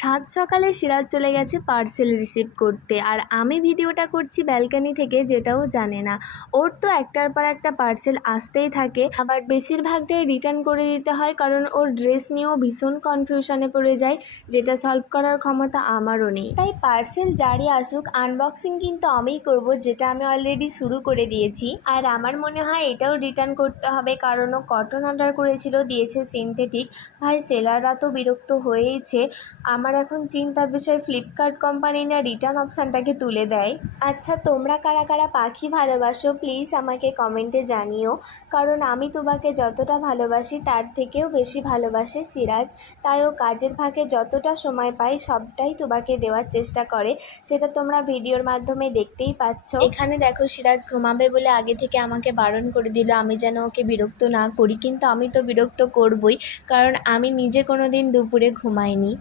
সাত সকালে সিরাজ চলে গেছে পার্সেল রিসিভ করতে, আর আমি ভিডিওটা করছি ব্যালকানি থেকে, যেটাও জানে না। ওর তো একটার পর একটা পার্সেল আসতেই থাকে, আবার বেশিরভাগটাই রিটার্ন করে দিতে হয়, কারণ ওর ড্রেস নিয়েও ভীষণ কনফিউশনে পড়ে যায়, যেটা সলভ করার ক্ষমতা আমারও নেই। তাই পার্সেল যারই আসুক আনবক্সিং কিন্তু আমিই করব, যেটা আমি অলরেডি শুরু করে দিয়েছি। আর আমার মনে হয় এটাও রিটার্ন করতে হবে, কারণ ও কটন অর্ডার করেছিল, দিয়েছে সিনথেটিক। ভাই সেলাররা তো বিরক্ত হয়েইছে। আমার এখন চিন্তার বিষয় ফ্লিপকার্ট কোম্পানি না রিটার্ন অপশানটাকে তুলে দেয়। আচ্ছা, তোমরা কারা কারা পাখি ভালোবাসো প্লিজ আমাকে কমেন্টে জানিও, কারণ আমি তোমাকে যতটা ভালোবাসি তার থেকেও বেশি ভালোবাসে সিরাজ। তাই ও কাজের ফাঁকে যতটা সময় পায় সবটাই তোমাকে দেওয়ার চেষ্টা করে, সেটা তোমরা ভিডিওর মাধ্যমে দেখতেই পাচ্ছ। এখানে দেখো, সিরাজ ঘুমাবে বলে আগে থেকে আমাকে বারণ করে দিল আমি যেন ওকে বিরক্ত না করি, কিন্তু আমি তো বিরক্ত করবই, কারণ আমি নিজে কোনো দিন দুপুরে ঘুমাইনি।